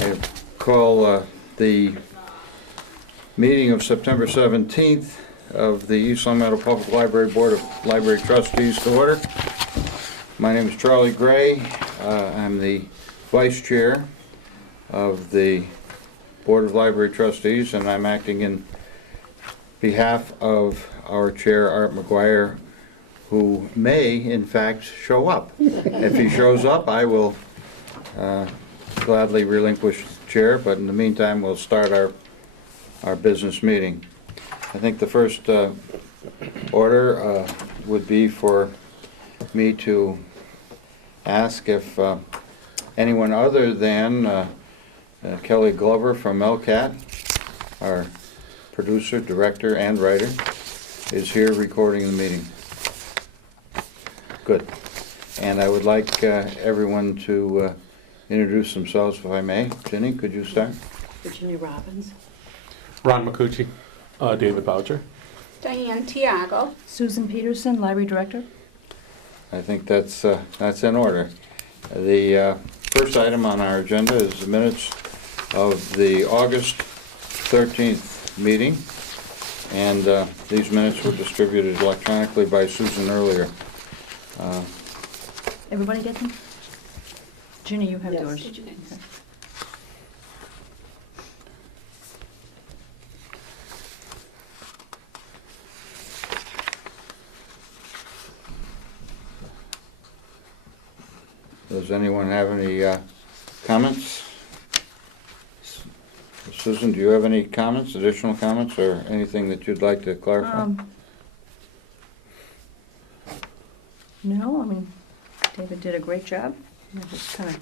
I call the meeting of September 17th of the East Long Meadow Public Library Board of Library Trustees to order. My name is Charlie Gray. I'm the Vice Chair of the Board of Library Trustees, and I'm acting in behalf of our Chair, Art McGuire, who may, in fact, show up. If he shows up, I will gladly relinquish the chair, but in the meantime, we'll start our business meeting. I think the first order would be for me to ask if anyone other than Kelly Glover from LCAT, our producer, director, and writer, is here recording the meeting. Good. And I would like everyone to introduce themselves, if I may. Ginny, could you start? Virginia Robbins. Ron McCucci, David Boucher. Diane Tiago. Susan Peterson, Library Director. I think that's in order. The first item on our agenda is the minutes of the August 13th meeting, and these minutes were distributed electronically by Susan earlier. Everybody get them? Ginny, you have Yes. yours. Did you get Okay. Does anyone have any comments? Susan, do you have any comments, additional comments, or anything that you'd like to clarify? No, I mean, David did a great job. I just kind of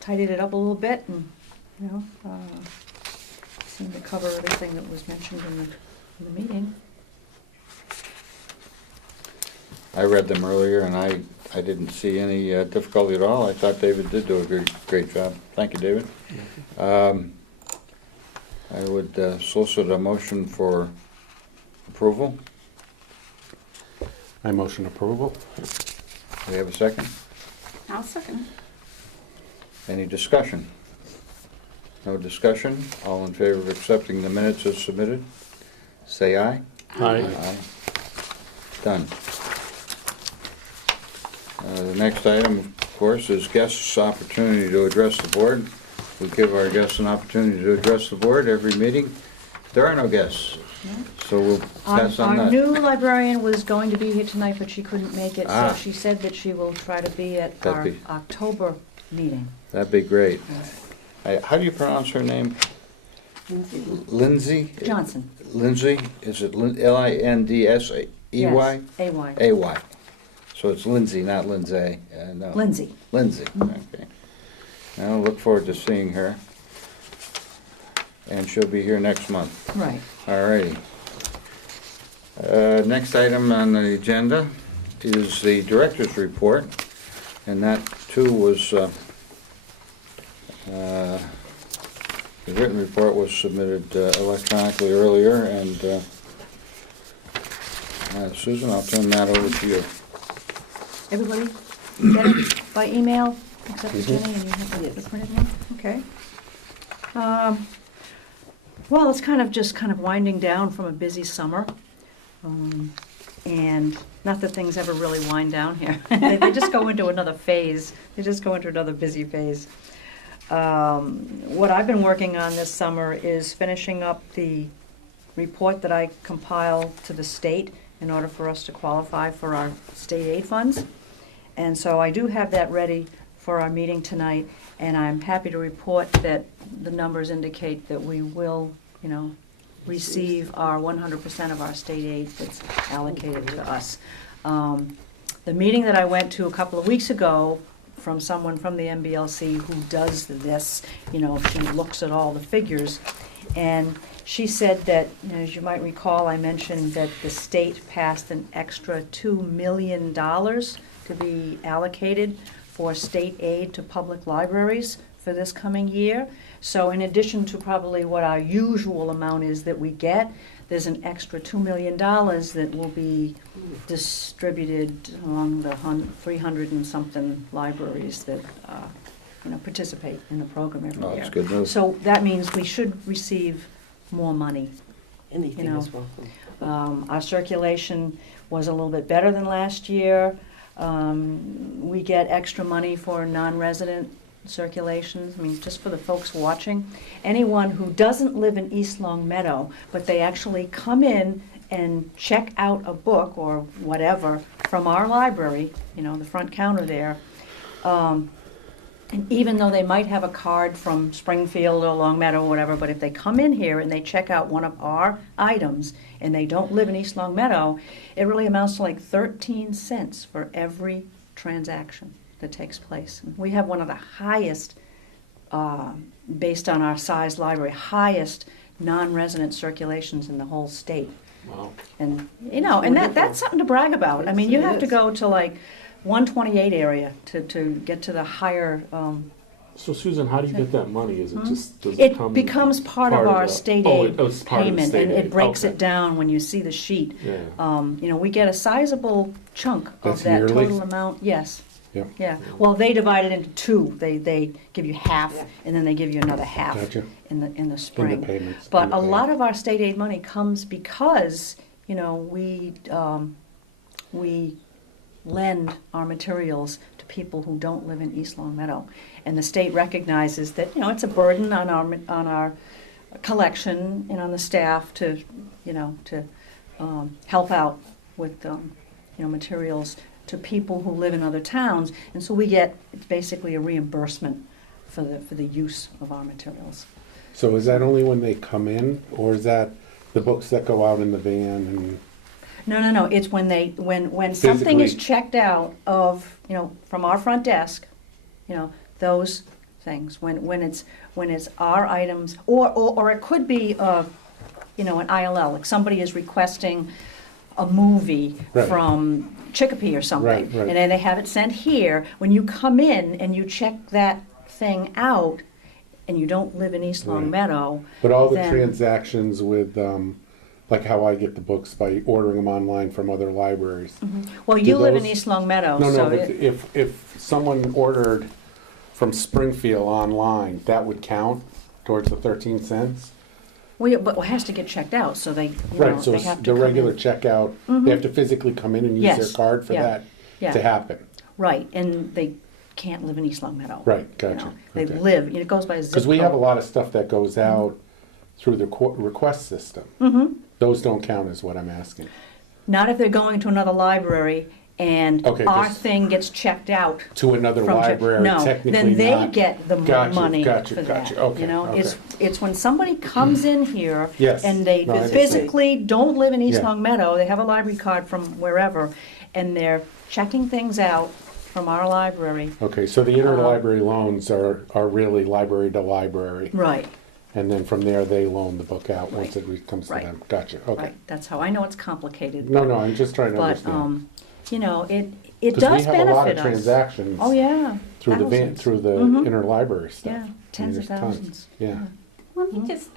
tidied it up a little bit and, seemed to cover everything that was mentioned in the meeting. I read them earlier, and I didn't see any difficulty at all. I thought David did do a great job. Thank you, David. I would solicit a motion for approval. I motion approval. Do we have a second? I'll second. Any discussion? No discussion? All in favor of accepting the minutes as submitted? Say aye. Aye. Aye. Done. The next item, of course, is guests' opportunity to address the board. We give our guests an opportunity to address the board every meeting. There are no guests, so we'll pass on Our that. new librarian was going to be here tonight, but she couldn't make it, Ah. so she said that she will try to be at That'd our be- October meeting. That'd be great. How do you pronounce her name? Lindsay? Johnson. Lindsay? Is it Lindsay? Yes, A-Y. A-Y. So it's Lindsay, not Lindsay. No. Lindsay. Lindsay, okay. I'll look forward to seeing her. And she'll be here next month. Right. All righty. Next item on the agenda is the director's report, and that too was, the written report was submitted electronically earlier, and Susan, I'll turn that over to you. Everybody get it by email, except for Jenny, and you have the printed one? Okay. Well, it's kind of winding down from a busy summer. And not that things ever really wind down here. They just go into another phase. They just go into another busy phase. What I've been working on this summer is finishing up the report that I compile to the state in order for us to qualify for our state aid funds. And so I do have that ready for our meeting tonight, and I'm happy to report that the numbers indicate that we will, receive our 100% of our state aid that's allocated to us. The meeting that I went to a couple of weeks ago from someone from the MBLC who does this, she looks at all the figures, and she said that, as you might recall, I mentioned that the state passed an extra $2 million to be allocated for state aid to public libraries for this coming year. So in addition to probably what our usual amount is that we get, there's an extra $2 million that will be distributed among the 300 and something libraries that participate in the program every Oh, year. that's good news. So that means we should receive more money. Anything know, is welcome. Our circulation was a little bit better than last year. We get extra money for non-resident circulations. I mean, just for the folks watching, anyone who doesn't live in East Long Meadow, but they actually come in and check out a book or whatever from our library, the front counter there, and even though they might have a card from Springfield or Long Meadow or whatever, but if they come in here and they check out one of our items and they don't live in East Long Meadow, it really amounts to like 13 cents for every transaction that takes place. We have one of the highest, based on our size library, highest non-resident circulations in the whole state. Wow. And, and that's something to brag about. I mean, you have to go to like 128 area to get to the higher, So Susan, how do you get that money? Is it just, does it come? it becomes part of our the- state oh, aid it's part of the payment, state and it aid. breaks Okay. it down when you see the sheet. Yeah. We get a sizable chunk of That's that yearly? total amount, yes. Yeah. Yeah, well, they divide it into two. They give you half, Yeah. and then they give you another half Gotcha. in the In spring. the payments. But in the a pay. lot of our state aid money comes because, we lend our materials to people who don't live in East Long Meadow. And the state recognizes that, it's a burden on our collection and on the staff to help out with, materials to people who live in other towns. And so we get, it's basically a reimbursement for the use of our materials. So is that only when they come in, or is that the books that go out in the van and? No, it's when when something is Physically. checked out of, from our front desk, those things, when it's our items, or it could be, an ILL, like somebody is requesting a movie Right. from Chicopee or something, Right, right. and then they have it sent here. When you come in and you check that thing out, and you don't live in East Long Right. Meadow, But all the then- transactions with, like how I get the books by ordering them online from other libraries. well, you live in those- East Long Meadow, No, so no, but it, if someone ordered from Springfield online, that would count towards the 13 cents? but it has to get checked out, so they, Right, so they it's have to the come regular in. checkout, Mhm. they have to physically come in and use Yes, their card for yeah, that yeah. to happen. Right, and they can't live in East Long Meadow. Right, you gotcha. know. They Okay. live, it goes by a zip code. Because we have a lot of stuff that goes out through the request system. Mhm. Those don't count is what I'm asking. Not if they're going to another library and Okay, our just- thing gets checked out. To another from library, No, technically then they not. get the Gotcha, money gotcha, for that. gotcha. Okay, It's when somebody comes in here Yes, and they no, I understand. physically don't live in East Yeah. Long Meadow, they have a library card from wherever, and they're checking things out from our library. Okay, so the interlibrary loans are really library to library, Right, and then from there, they loan the book out once it comes to Right. them. Gotcha, okay. right. That's how I know it's complicated. No, no, I'm just trying to But, understand. it Because we does have a lot of benefit us. transactions Oh, yeah. through the thousands. interlibrary stuff. Yeah, I mean, tens of there's tons. thousands. Yeah. Let me just,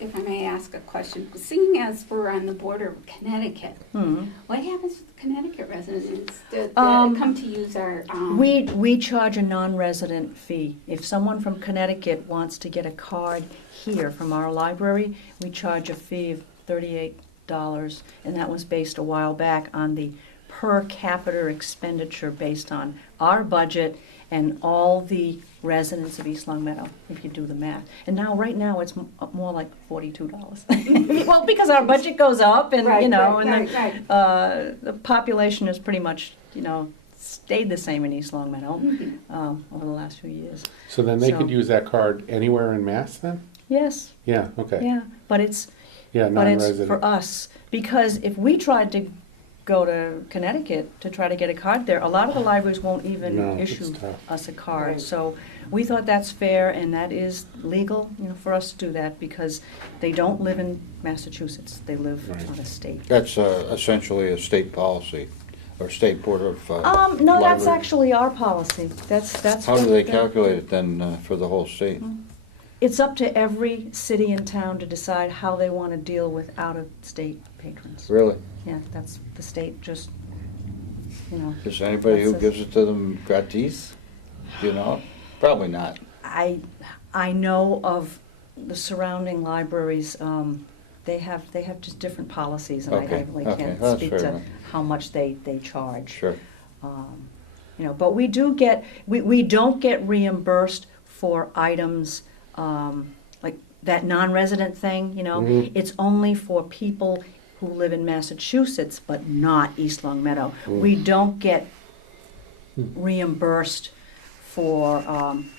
if I may ask a question, seeing as we're on the border of Connecticut, Hmm. what happens with Connecticut residents that Um, come to use our? We charge a non-resident fee. If someone from Connecticut wants to get a card here from our library, we charge a fee of $38, and that was based a while back on the per capita expenditure based on our budget and all the residents of East Long Meadow, if you do the math. And now, right now, it's more like $42. Well, because our budget goes up, and, Right, and right. the population has pretty much, stayed the same in East Long Meadow over the last few years. So then they So- could use that card anywhere in Mass then? Yes, Yeah, okay. yeah, but it's for Non-resident. us, because if we tried to go to Connecticut to try to get a card there, a lot of the libraries won't even No, it's issue tough. us a card. Right. So we thought that's fair, and that is legal, for us to do that, because they don't live in Massachusetts, they live Right. out of state. That's essentially a state policy, or state board of No, that's library. actually our policy. That's. How do what they the- calculate it then for the whole state? It's up to every city and town to decide how they want to deal with out-of-state patrons. Really? Yeah, that's, the state just, Is anybody who That's a- gives it to them gratis? Do you know? Probably not. I know of the surrounding libraries, they have just different policies, and I Okay, really okay, can't that's speak fair to enough. how much they charge. Sure. You know, but we don't get reimbursed for items, like that non-resident thing, you know. Mhm. It's only for people who live in Massachusetts, but not East Long Meadow. Mm. We don't get reimbursed for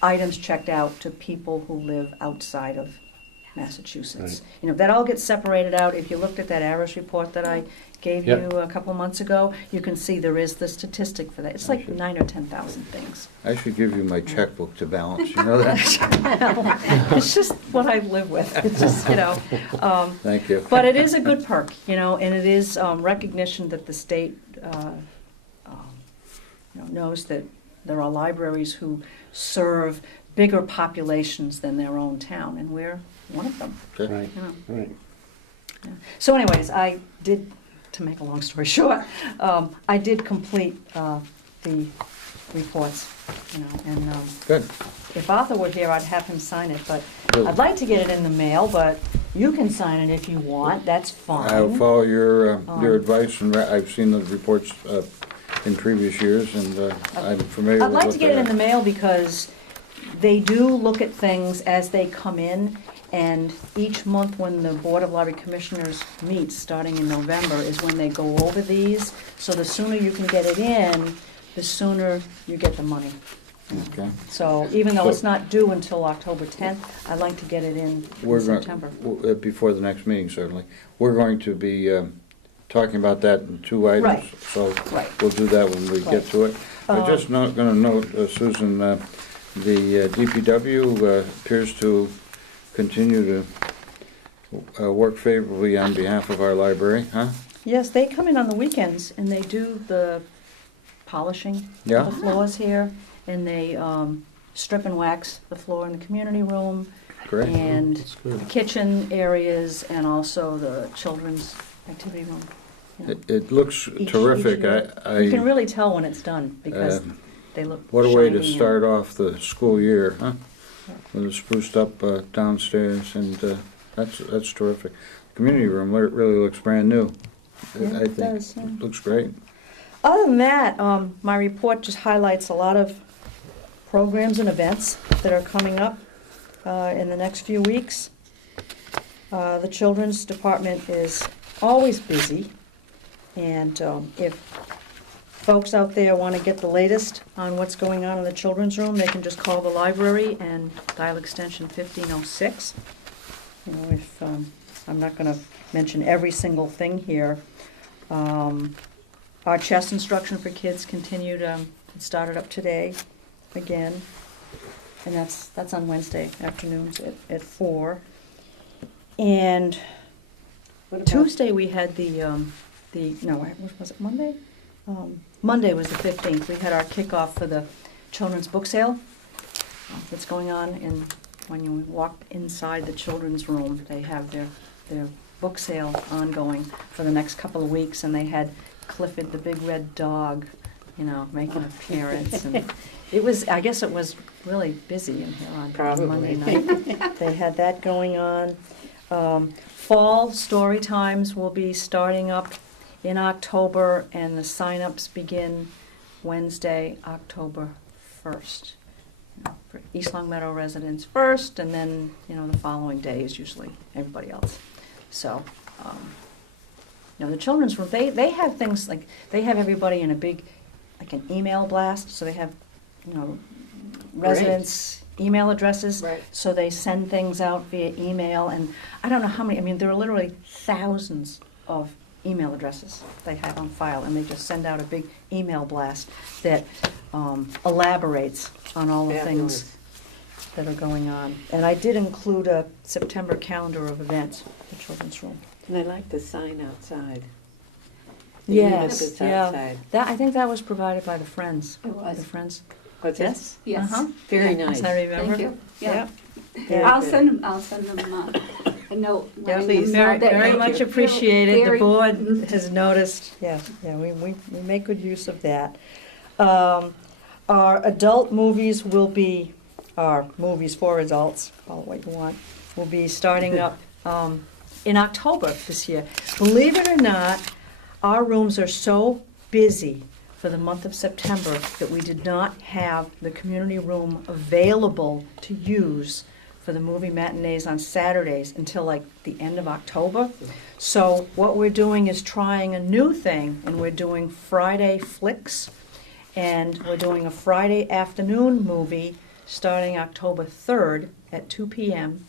items checked out to people who live outside of Massachusetts. Right. You know, that all gets separated out. If you looked at that ARIS report that I gave Yep. you a couple months ago, you can see there is the statistic for that. It's like Okay. 9 or 10,000 things. I should give you my checkbook to balance, you know that? It's just what I live with. It's just, you know. Thank you. But it is a good perk, you know, and it is recognition that the state you know, knows that there are libraries who serve bigger populations than their own town, and we're one of them. Okay. Right, You know. right. So anyways, I did, to make a long story short, I did complete the reports, you know, and Good. if Arthur were here, I'd have him sign it, but Good. I'd like to get it in the mail, but you can sign it if you want, that's fine. I'll follow your Um, advice, and I've seen the reports in previous years, and I'm familiar I'd with like what to get they it in are. the mail because they do look at things as they come in, and each month when the Board of Library Commissioners meets, starting in November, is when they go over these. So the sooner you can get it in, the sooner you get the money. Okay. So even though So- it's not due until October 10th, I'd like to get it in We're going, September. before the next meeting, certainly. We're going to be talking about that in two items. Right. So Right. we'll do that when we get Right. to it. I'm just going to note, Susan, the DPW appears to continue to work favorably on behalf of our library, huh? Yes, they come in on the weekends and they do the polishing Yeah? of the floors here, and they strip and wax the floor in the community room, Great. and That's good. the kitchen areas, and also the children's activity room. You know, It looks each terrific. year. I You can really tell when it's done, because they look What a way to shiny and- start off the school year, huh? With it spruced up downstairs, and that's terrific. Community room really looks brand new. Yeah, I it think does, yeah. it looks great. Other than that, my report just highlights a lot of programs and events that are coming up in the next few weeks. The children's department is always busy, and if folks out there want to get the latest on what's going on in the children's room, they can just call the library and dial extension 1506. You know, if I'm not going to mention every single thing here. Our chess instruction for kids continued, it started up today again, and that's on Wednesday afternoons at 4. And Tuesday we had what was it, Monday? Monday was the 15th. We had our kickoff for the children's book sale that's going on, and when you walk inside the children's room, they have their book sale ongoing for the next couple of weeks, and they had Clifford the big red dog, you know, make an appearance, and I guess it was really busy in here on Monday night. They had that going on. Fall story times will be starting up in October, and the sign-ups begin Wednesday, October 1st. You know, for East Long Meadow residents first, and then, you know, the following day is usually everybody else. So, you know, the children's room, they have things like, they have everybody in a big, like an email blast, so they have, you know, residents' email addresses. Right. So they send things out via email, and I don't know how many, I mean, there are literally thousands of email addresses they have on file, and they just send out a big email blast that elaborates on all the things Fabulous. that are going on. And I did include a September calendar of events for the children's room. And I like the sign outside. The unit Yes, that's yeah. outside. I think that was provided by the Friends. It was. The Friends. What's it? Yes? Yes. Uh-huh. Very Yeah. nice. As I remember. Thank you. Yeah. Very I'll good. send them a note. Yeah, letting please. them know Very, that very they- much they're appreciated. The very- board has noticed, yes, yeah, we make good use of that. Our adult movies will be or movies for adults, call it what you want, will be starting up in October this year. Believe it or not, our rooms are so busy for the month of September that we did not have the community room available to use for the movie matinees on Saturdays until like the end of October. So what we're doing is trying a new thing, and we're doing Friday flicks, and we're doing a Friday afternoon movie starting October 3rd at 2 p.m.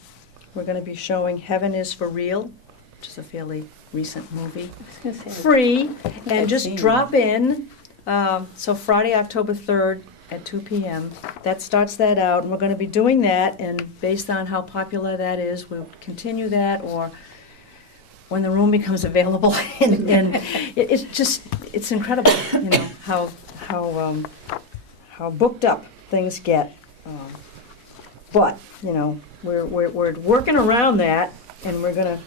We're going to be showing Heaven is for Real, which is a fairly recent movie. I was gonna say, Free, and I've just seen drop in. So Friday, October 3rd at 2 p.m. That starts that out, and we're going to be doing that, and based on how popular that is, we'll continue that, or when the room becomes available. and it's just, it's incredible, you know, how booked up things get. But, you know, we're working around that, and we're going to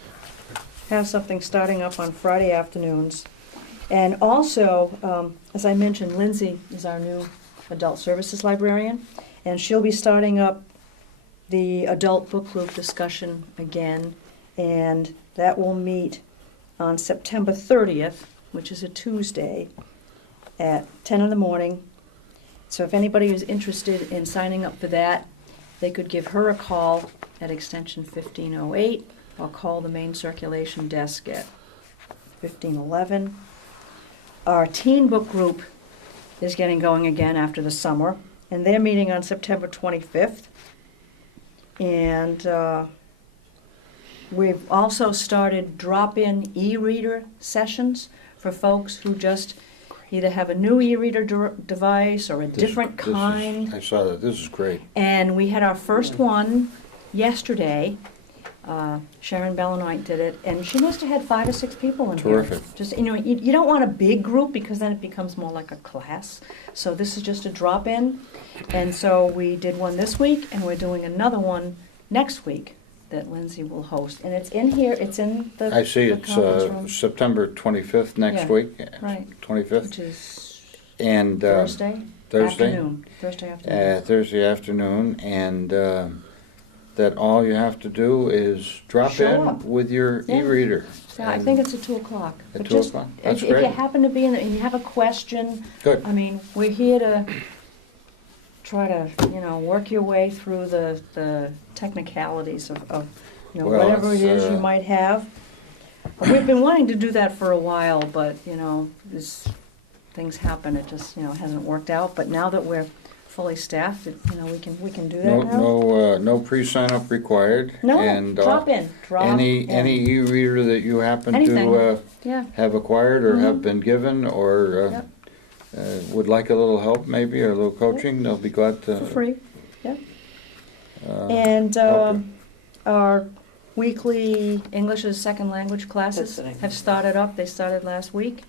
have something starting up on Friday afternoons. And also, as I mentioned, Lindsay is our new adult services librarian, and she'll be starting up the adult book group discussion again, and that will meet on September 30th, which is a Tuesday, at 10 in the morning. So if anybody is interested in signing up for that, they could give her a call at extension 1508, or call the main circulation desk at 1511. Our teen book group is getting going again after the summer, and they're meeting on September 25th. And we've also started drop-in e-reader sessions for folks who just either have a new e-reader device or a different kind. I saw that. This is great. And we had our first one yesterday. Sharon Bellenoit did it, and she must have had 5 or 6 people in here. Terrific. Just, you know, you don't want a big group because then it becomes more like a class. So this is just a drop-in. And so we did one this week, and we're doing another one next week that Lindsay will host. And it's in here, it's in the I see the it's conference room. September 25th next Yeah, week. right. 25th. Which is And Thursday? Thursday? Afternoon. Thursday afternoon. Thursday afternoon, and that all you have to do is drop Show in up. with your Yeah. e-reader. So I And- think it's at 2 o'clock. At But 2 just o'clock? That's if you great. happen to be in, and you have a question, Good. I mean, we're here to try to, you know, work your way through the technicalities of you know, Well, whatever it it's, is you might have. We've been wanting to do that for a while, but, you know, things happen, it just, you know, hasn't worked out. But now that we're fully staffed, you know, we can do that now. No pre-sign-up required. No, and, drop in. Any in. e-reader that you happen Anything. to Yeah, have acquired or have Mhm. been given, or Yep. would like a little help maybe, or a little coaching, they'll be glad to. for free. uh, And help you. our weekly English as a second language classes That's what I have started up. They started last week.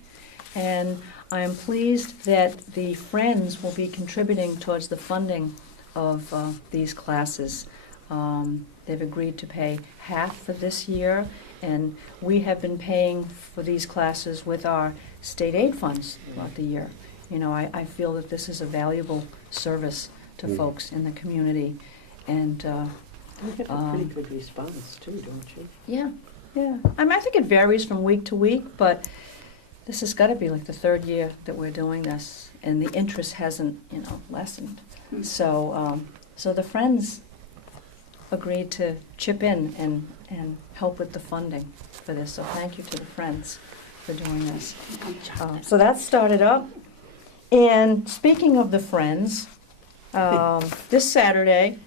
And I am pleased that the Friends will be contributing towards the funding of these classes. They've agreed to pay half for this year, and we have been paying for these classes with our state aid funds throughout the year. You know, I feel that this is a valuable service to folks in the community. And You get a pretty good response too, don't you? yeah. I mean, I think it varies from week to week, but this has got to be like the 3rd year that we're doing this, and the interest hasn't, you know, lessened. Hmm. So the Friends agreed to chip in and help with the funding for this. So thank you to the Friends for doing this. So that started up. And speaking of the Friends, this Saturday,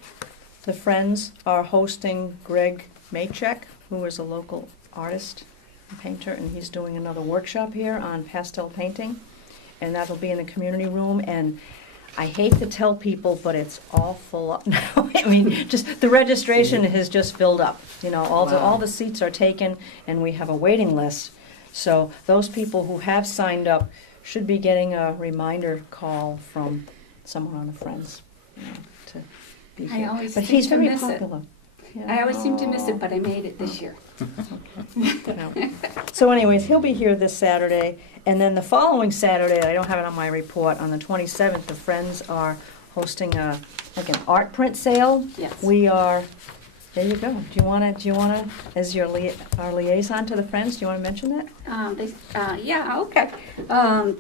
the Friends are hosting Greg Maychek, who is a local artist and painter, and he's doing another workshop here on pastel painting. And that'll be in the community room. And I hate to tell people, but it's all full up now. I mean, just the registration has just filled up. You know, all the seats are taken, and we have a waiting list. So those people who have signed up should be getting a reminder call from someone on the Friends, you know, to be I here. always But seem he's to very miss it. popular. Yeah. I always seem to miss it, but I made it this year. No. So anyways, he'll be here this Saturday, and then the following Saturday, I don't have it on my report, on the 27th, the Friends are hosting like an art print sale. Yes. We are, there you go. Do you wanna, as our liaison to the Friends, do you wanna mention that? Yeah, okay.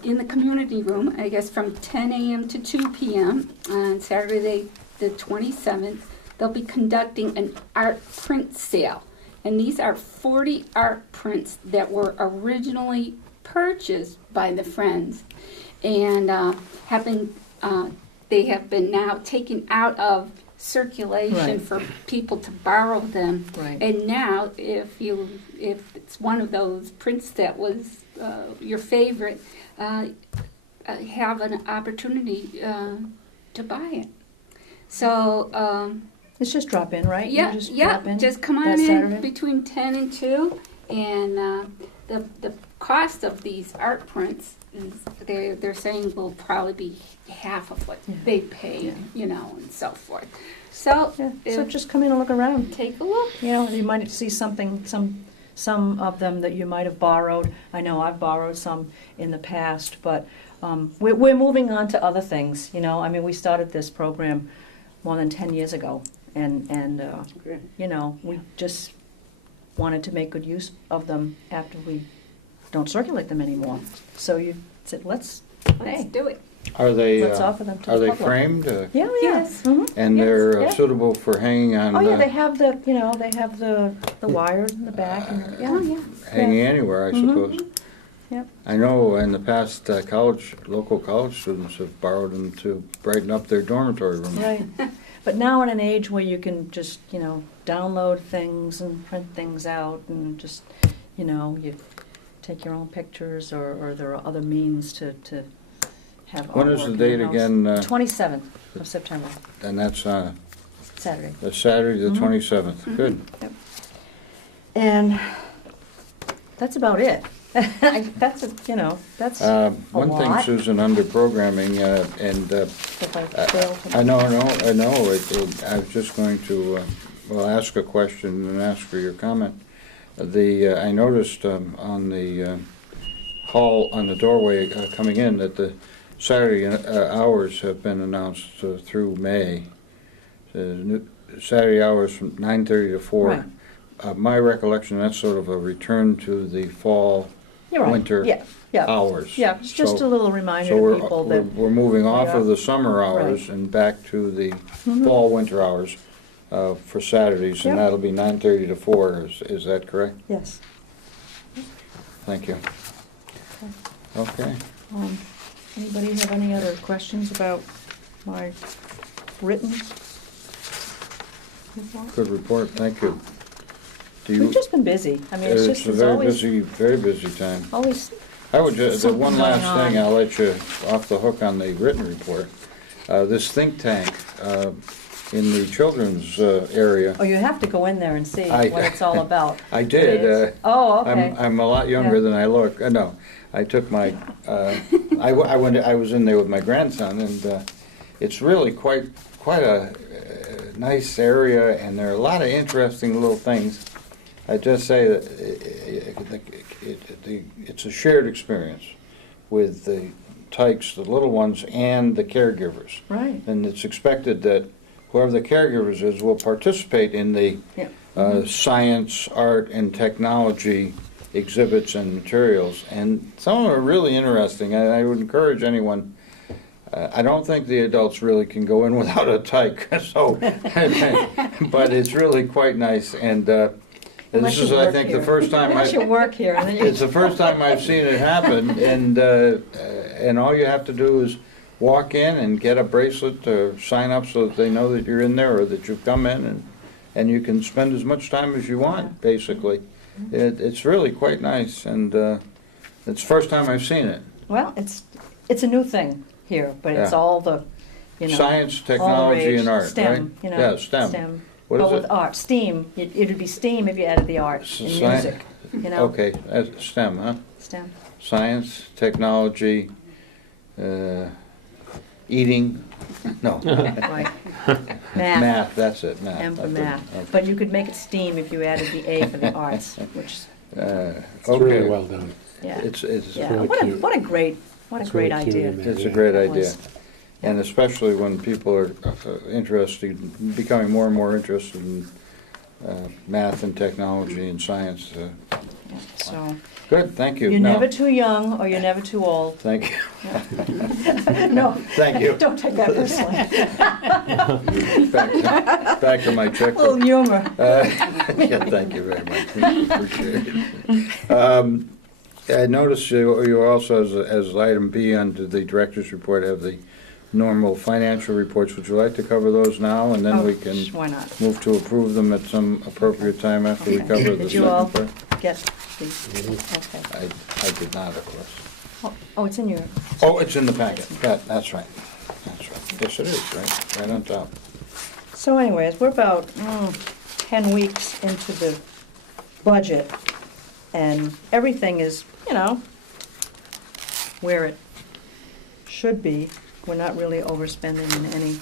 In the community room, I guess from 10 a.m. to 2 p.m. on Saturday, the 27th, they'll be conducting an art print sale. And these are 40 art prints that were originally purchased by the Friends and they have been now taken out of circulation Right. for people to borrow them. Right. And now, if it's one of those prints that was your favorite, have an opportunity to buy it. So, It's just drop in, right? You yeah, just yeah, drop in just come on that in Saturday? between 10 and 2, and the cost of these art prints is they're saying will probably be half of what Yeah. they paid, Yeah. you know, and so forth. So, Yeah, so if- just come in and look around. take a look. You know, you might see something, some of them that you might have borrowed. I know I've borrowed some in the past, but we're moving on to other things, you know. I mean, we started this program more than 10 years ago, and Great. you know, we just wanted to make good use of them after we don't circulate them anymore. So you said, let's Let's Hey. do it. Are they, let's offer them to are the they public. framed? Yeah, Yes. Mhm. And Yes, they're yeah. suitable for hanging on, Oh yeah, they have the, you know, they have the wires in the back, and Oh, yeah. yeah. hanging anywhere, I Mhm. suppose. Yep. I know in the past, local college students have borrowed them to brighten up their dormitory room. Right. But now in an age where you can just, you know, download things and print things out and just, you know, you take your own pictures or there are other means to have artwork When is the in date house. again? 27th of September, And that's Saturday. the Saturday, the Mhm. 27th. Mhm. Good. And that's about it. That's, you know, that's One thing, lot. Susan, under programming, and if I fail to. I know. I was just going to, ask a question and ask for your comment. I noticed on the hall, on the doorway coming in, that the Saturday hours have been announced through May. Saturday hours from 9:30 to 4. Right. My recollection, that's sort of a return to the fall, You're right. winter Yeah. hours. Yeah, it's just So- a little reminder So to people that, we're moving off of Yeah. the summer hours Right. and back to the Mhm. fall, winter hours for Saturdays, and Yep. that'll be 9:30 to 4, is that correct? yes. Thank you. Okay. Anybody have any other questions about my written report? Good report, thank you. Do We've you? just been busy. I mean, it's just, a it's very busy time. always, I would just, the Something one going last thing, on. I'll let you off the hook on the written report. This think tank in the children's area, oh, you have to go in there and see I- what it's all about. I did. Oh, okay. I'm a lot younger Yeah. than I look. No, I took my, I was in there with my grandson, and it's really quite a nice area, and there are a lot of interesting little things. I just say that it's a shared experience with the tykes, the little ones, and the caregivers. Right. And it's expected that whoever the caregivers is will participate in the Yeah. science, art, and technology exhibits and materials. And some of them are really interesting. I would encourage anyone. I don't think the adults really can go in without a tyke, so, but it's really quite nice. And Unless this is, you I work think, here. the first time Unless you work here, and then you. it's the first time I've seen it happen, and all you have to do is walk in and get a bracelet to sign up so that they know that you're in there or that you've come in, and you can spend as much time as you want, basically. It's really quite nice, and it's the first time I've seen it. Well, it's a new thing here, but it's Yeah. all the, you know. Science, all the technology, rage. and art, STEM, right? you know. Yeah, STEM. What But is with it? art, STEAM, it'd be STEAM if you added the art and Sci- music, you know. Okay, that's STEM, huh? STEM. Science, technology, eating, no. Right. Math. Math, that's it, math. M for Okay, math. okay. But you could make it STEAM if you added the A for the arts, which, It's really Okay. well done. yeah. It's Yeah, really what a, cute. what a great It's idea. really cute in there. It's a Yeah. great It idea. was. And especially when people are interested, becoming more and more interested in math and technology and science. Yeah, so, Good, thank you. you're Now- never too young or you're never too old. Thank you. No. Thank you. Don't take that personally. Back to my A little checkbook. humor. Yeah, thank you very much. Appreciate it. I noticed you also, as item B under the director's report, have the normal financial reports. Would you like to cover those now, and then we can Why not? move to approve them at some appropriate time after we Okay. cover the Did you all second part? get these? Okay. I did not, of course. Oh, it's in your, Oh, it's in the packet. That's right. That's right. Yes, it is, right on top. so anyways, we're about 10 weeks into the budget, and everything is, where it should be. We're not really overspending in any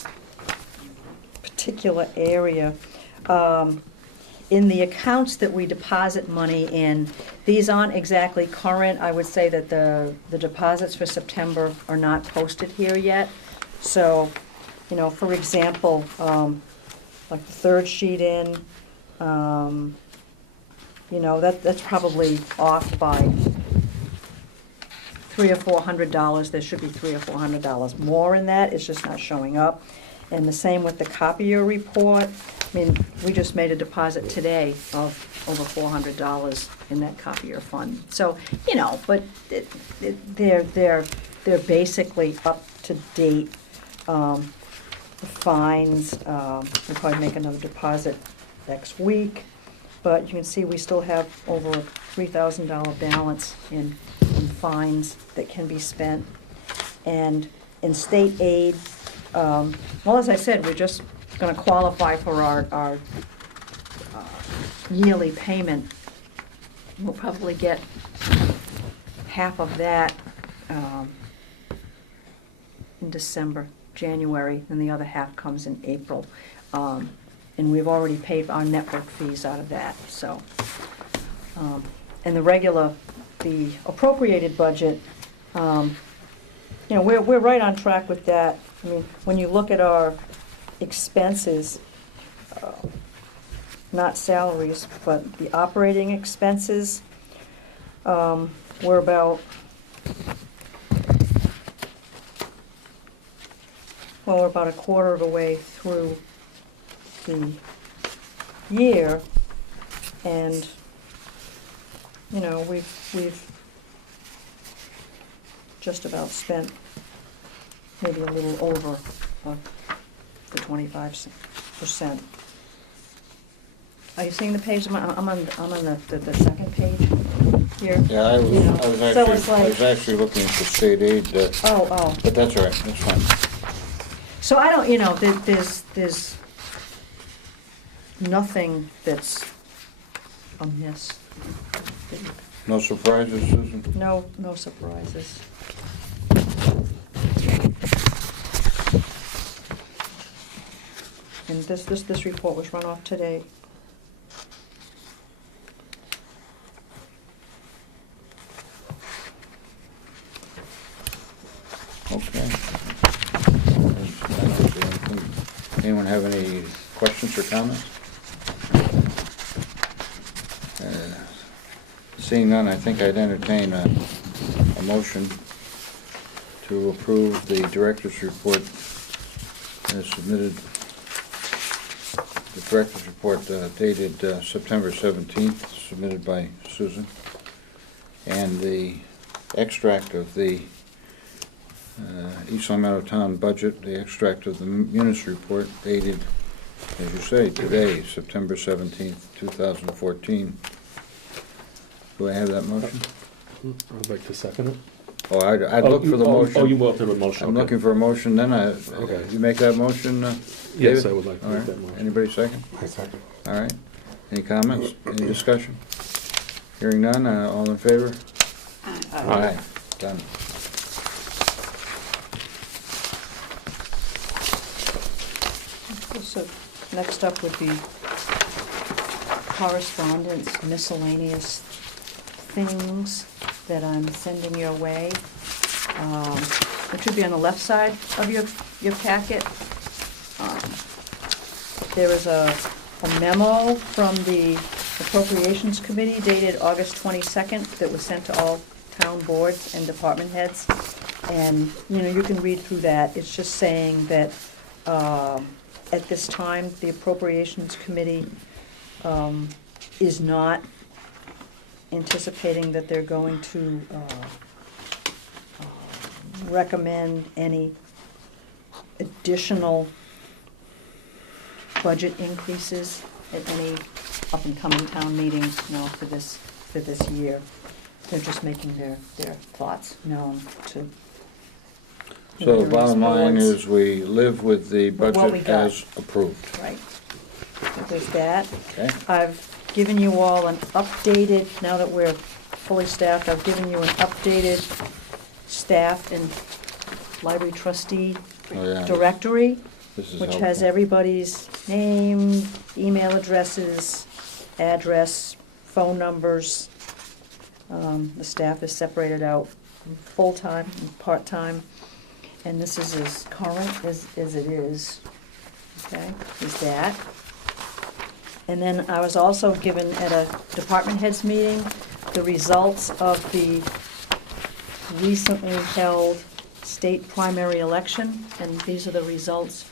particular area. In the accounts that we deposit money in, these aren't exactly current. I would say that the deposits for September are not posted here yet. So, for example, like the third sheet in, that's probably off by $300 or $400. There should be $300 or $400 more in that. It's just not showing up. And the same with the copier report. I mean, we just made a deposit today of over $400 in that copier fund. So, but they're basically up to date. The fines, we'll probably make another deposit next week. But you can see we still have over a $3,000 balance in fines that can be spent. And in state aid, well, as I said, we're just going to qualify for our yearly payment. We'll probably get half of that in December, January, and the other half comes in April. And we've already paid our network fees out of that, so. And the appropriated budget, we're right on track with that. I mean, when you look at our expenses, not salaries, but the operating expenses, we're about, we're about a quarter of a way through the year, and we've just about spent maybe a little over the 25%. Are you seeing the page? I'm on the second page here. Yeah, I was So it's like- actually looking at the state aid, Oh. but that's all right, that's fine. So I don't, there's nothing that's amiss. No surprises, Susan? No surprises. And this report was run off today. Okay. I don't see anything. Anyone have any questions or comments? Seeing none, I think I'd entertain a motion to approve the director's report as submitted. The director's report dated September 17th, submitted by Susan, and the extract of the East Long Meadow Town budget, the extract of the Munis report dated, as you say, today, September 17th, 2014. Do I have that motion? I'd like to second it. Oh, I'd look for the motion. Oh, you want the motion, I'm okay. looking for a motion, then Okay. you make that motion, Yes, David? I would like to All make right. that motion. Anybody second? I second. All right. Any comments? Any discussion? Hearing none, all in favor? Aye. Done. So next up would be correspondence, miscellaneous things that I'm sending your way. It should be on the left side of your your packet, there is a memo from the Appropriations Committee dated August 22nd that was sent to all town boards and department heads. And, you know, you can read through that. It's just saying that at this time, the Appropriations Committee is not anticipating that they're going to recommend any additional budget increases at any up-and-coming town meetings, you know, for this year. They're just making their thoughts known to. So the various bottom line boards. is we live with the With what we budget got. as approved. Right. So there's that. Okay? I've given you all an updated, now that we're fully staffed, I've given you an updated staff and library trustee Oh, yeah. directory, This is which has helpful. everybody's name, email addresses, address, phone numbers. The staff is separated out from full-time and part-time, and this is as current as it is, okay, is that. And then I was also given at a department heads meeting, the results of the recently held state primary election, and these are the results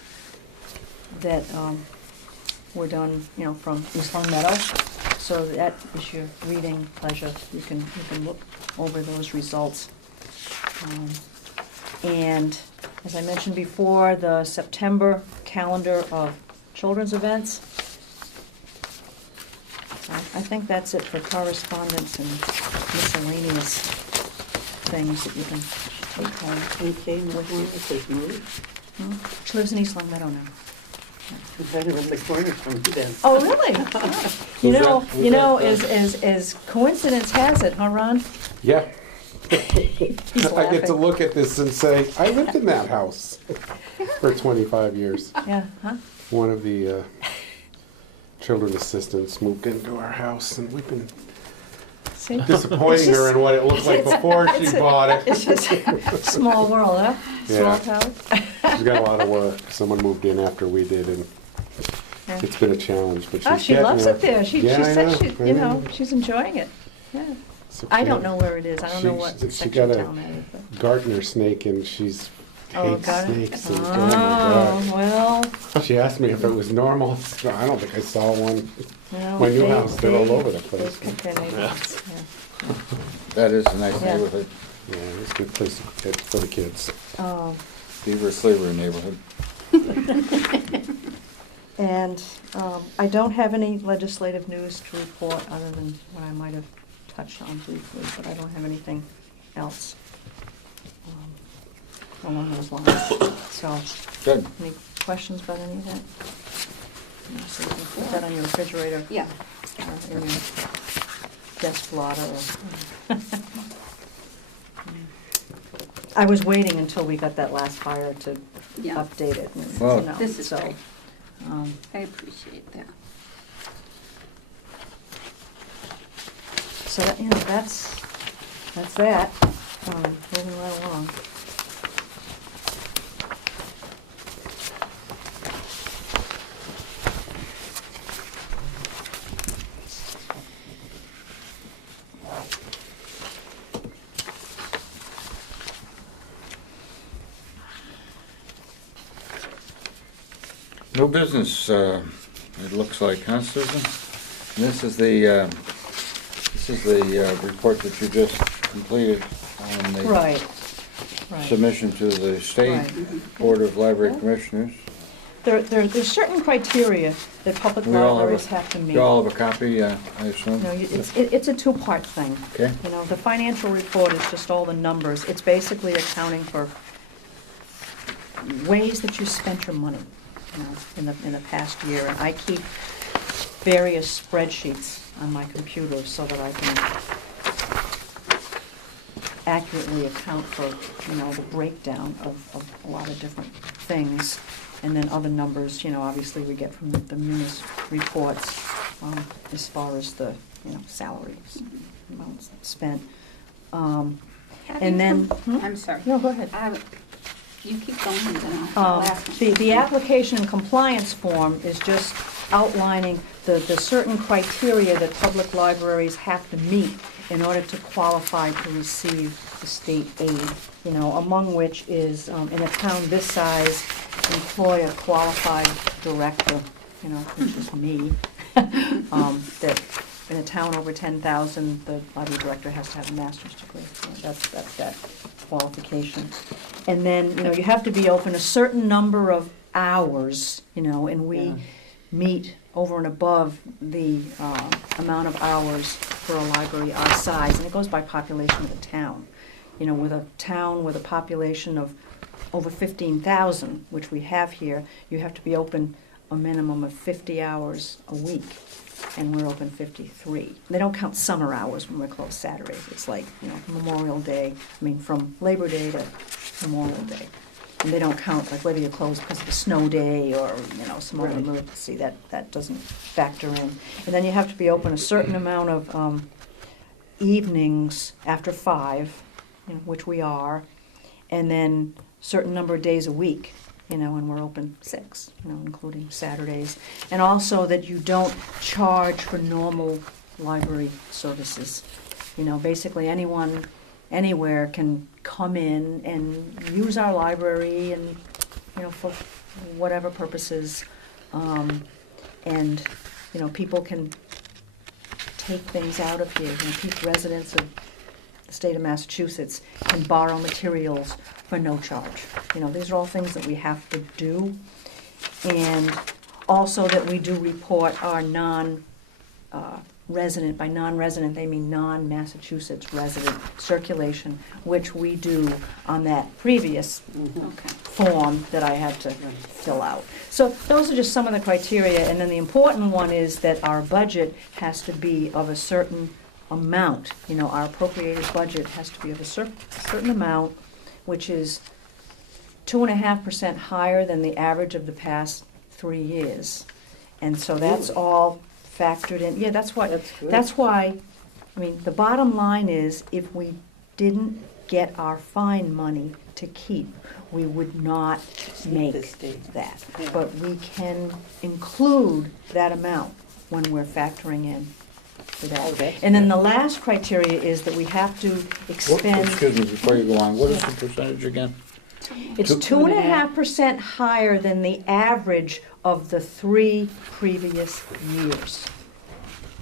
that were done, you know, from East Long Meadow. So that is your reading pleasure. You can look over those results. And as I mentioned before, the September calendar of children's events. I think that's it for correspondence and miscellaneous things that you can take home. Okay, no one if they've moved. She lives in East Long Meadow now. It's right around the corner from you then. Oh, really? Who's that? As coincidence has it, huh, Ron? Yeah. He's I get to laughing. look at this and say, I lived in that house for 25 years. Yeah, huh? One of the children assistants moved into our house, and we've been See? disappointing her in what it looked like before she bought it. It's just a small world, huh? Yeah. Small town? She's got a lot of work. Someone moved in after we did, and Yeah. it's been a challenge, but she's Oh, she getting loves there. it there. She Yeah, I said know, she, I you know, she's enjoying it. Yeah. It's I don't okay. know where it is. I don't know She- what she section got of a town that is. But. Gartner snake, and she's Oh, hates got it? snakes. And, Oh, well, She asked me if it was normal. I don't think I saw one. no. My new they- house, they're all they- over the they place. pick their neighbors, yeah. That is a nice Yeah. neighborhood. Yeah, it's a good place for the kids. Oh, Beaver Cleaver neighborhood. and I don't have any legislative news to report other than what I might have touched on briefly, but I don't have anything else along those lines. So, Good. any questions about any of that? No, so you can put that on your refrigerator. Yeah. In your desk blotter. I was waiting until we got that last fire to Yeah. update it. And, Well- you know, This is so, great. um, I appreciate that. So that, you know, that's that. Moving right along. No business, it looks like, huh, Susan? And this is the report that you just completed on the Right, right. submission to the State Right. Board of Library Yeah. Commissioners. There's certain criteria that public We all libraries have have to a, meet. you all have a copy, I assume? No, it's a two-part thing. Okay. You know, the financial report is just all the numbers. It's basically accounting for ways that you spent your money, you know, in the past year. And I keep various spreadsheets on my computer so that I can accurately account for, you know, the breakdown of a lot of different things. And then other numbers, you know, obviously we get from the munis reports, as far as the, you know, salaries, amounts spent. Have And you then- I'm sorry. No, go ahead. You keep going, and then I'll ask. The application and compliance form is just outlining the certain criteria that public libraries have to meet in order to qualify to receive the state aid, you know, among which is, in a town this size, employ a qualified director, you know, which is me. That in a town over 10,000, the library director has to have a master's degree. So that's that qualification. And then, you know, you have to be open a certain number of hours, you know, and we meet over and above the amount of hours for a library our size, and it goes by population of the town. You know, with a town with a population of over 15,000, which we have here, you have to be open a minimum of 50 hours a week, and we're open 53. They don't count summer hours when we're closed Saturdays. It's like, you know, Memorial Day, I mean, from Labor Day to Memorial Day. And they don't count, like, whether you're closed because of a snow day or, you know, some other emergency. That doesn't factor in. And then you have to be open a certain amount of evenings after 5, you know, which we are, and then certain number of days a week, you know, and we're open 6, you know, including Saturdays. And also that you don't charge for normal library services. You know, basically anyone, anywhere can come in and use our library and, you know, for whatever purposes. And, you know, people can take things out of here. You know, people, residents of the state of Massachusetts can borrow materials for no charge. You know, these are all things that we have to do. And also that we do report our non-resident, by non-resident they mean non-Massachusetts resident circulation, which we do on that previous form that I had to fill out. So those are just some of the criteria, and then the important one is that our budget has to be of a certain amount. You know, our appropriated budget has to be of a certain amount, which is 2.5% higher than the average of the past 3 years. And so that's all factored in. Yeah, that's why, I mean, the bottom line is if we didn't get our fine money to keep, we would not make that. Yeah. But we can include that amount when we're factoring in for that. Okay. And then the last criteria is that we have to expend. Excuse me, before you go on, what is the percentage again? It's 2.5% higher than the average of the 3 previous years.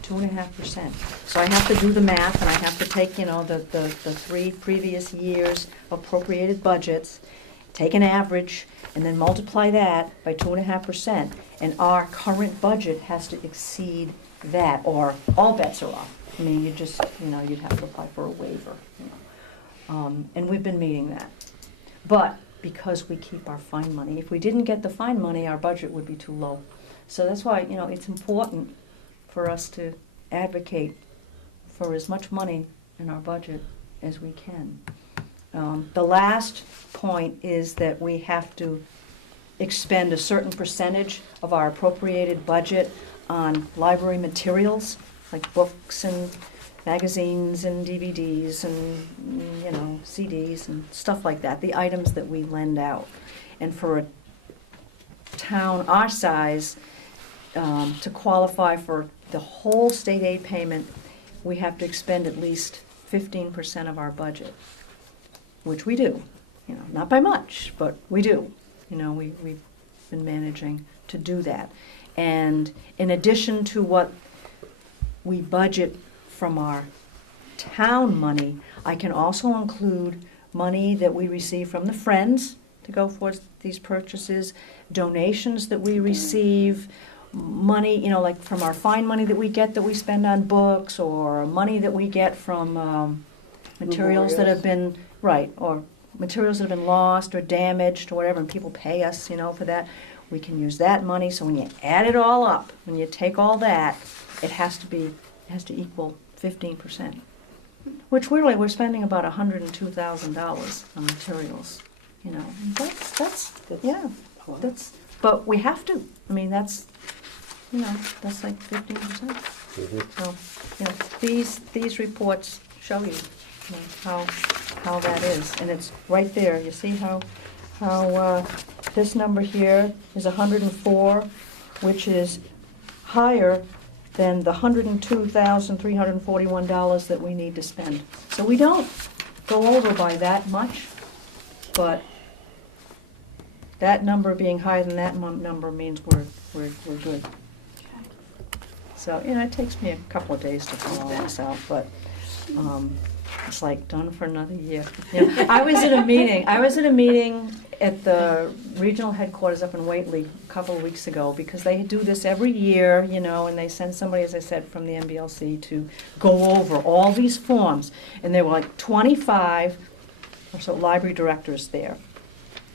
2.5%. So I have to do the math, and I have to take, you know, the 3 previous years' appropriated budgets, take an average, and then multiply that by 2.5%. And our current budget has to exceed that, or all bets are off. I mean, you just, you know, you'd have to apply for a waiver. You know. And we've been meeting that. But because we keep our fine money, if we didn't get the fine money, our budget would be too low. So that's why, you know, it's important for us to advocate for as much money in our budget as we can. The last point is that we have to expend a certain percentage of our appropriated budget on library materials, like books and magazines and DVDs and, you know, CDs and stuff like that, the items that we lend out. And for a town our size, to qualify for the whole state aid payment, we have to expend at least 15% of our budget, which we do. You know, not by much, but we do. You know, we've been managing to do that. And in addition to what we budget from our town money, I can also include money that we receive from the Friends to go for these purchases, donations that we receive, money, you know, like from our fine money that we get that we spend on books, or money that we get from materials that have been, or materials that have been lost or damaged or whatever, and people pay us, you know, for that. We can use that money. So when you add it all up, when you take all that, it has to equal 15%, which really we're spending about $102,000 on materials, you know. But we have to. I mean, that's, you know, that's like 15%. So, you know, these reports show you, you know, how that is, and it's right there. You see how how this number here is 104, which is higher than the $102,341 that we need to spend. So we don't go over by that much, but that number being higher than that number means we're good. So, it takes me a couple of days to fill all this out, but it's like done for another year. I was at a meeting at the regional headquarters up in Whately a couple of weeks ago, because they do this every year, and they send somebody, as I said, from the MBLC to go over all these forms. And there were like 25 or so library directors there.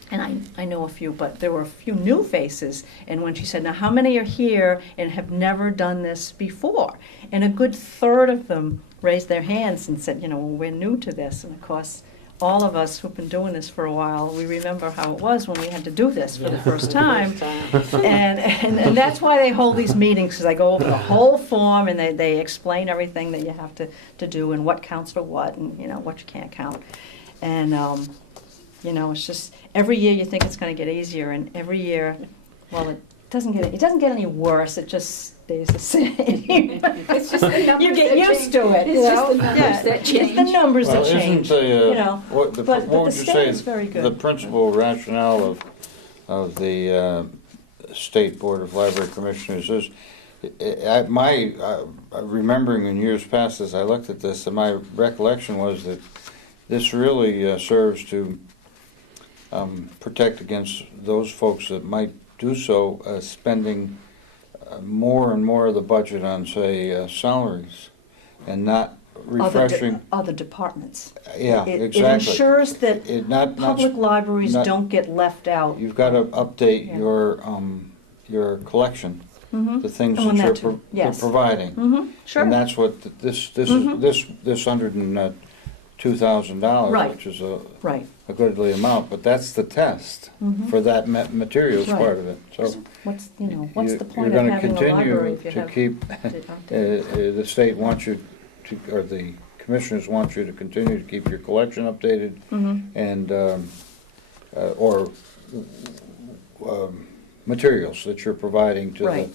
And I know a few, but there were a few new faces. And when she said, now how many are here and have never done this before? And a good third of them raised their hands and said, well, we're new to this. And of course, all of us who've been doing this for a while, we remember how it was when we had to do this for the first time. And that's why they hold these meetings, because they go over the whole form and they explain everything that you have to do and what counts for what and, what you can't count. And, it's just every year you think it's going to get easier, and every year, well, it doesn't get any worse. It just stays the same. It's just the numbers You get that used change. to it. It's just the numbers that change. It's the numbers that change. What but would the you state say is very good. the principal rationale of the State Board of Library Commissioners is? Remembering in years past as I looked at this, and my recollection was that this really serves to protect against those folks that might do so, spending more and more of the budget on, say, salaries, and not refreshing. Other departments. Yeah, It exactly. ensures that Not public libraries not- don't get left out. You've got to update Yeah. your collection, Mhm. the things And that you're that too. Yes. providing. Mm-hmm, sure. And that's what this Mhm. is. This $102,000, Right. which is Right. a goodly amount, but that's the test Mhm. for that materials Right. part of it. So What's the you- point of you're gonna having a library if you continue have to keep. The state wants you to, or the commissioners want you to continue to keep your collection updated, Mhm. and or materials that you're providing to Right.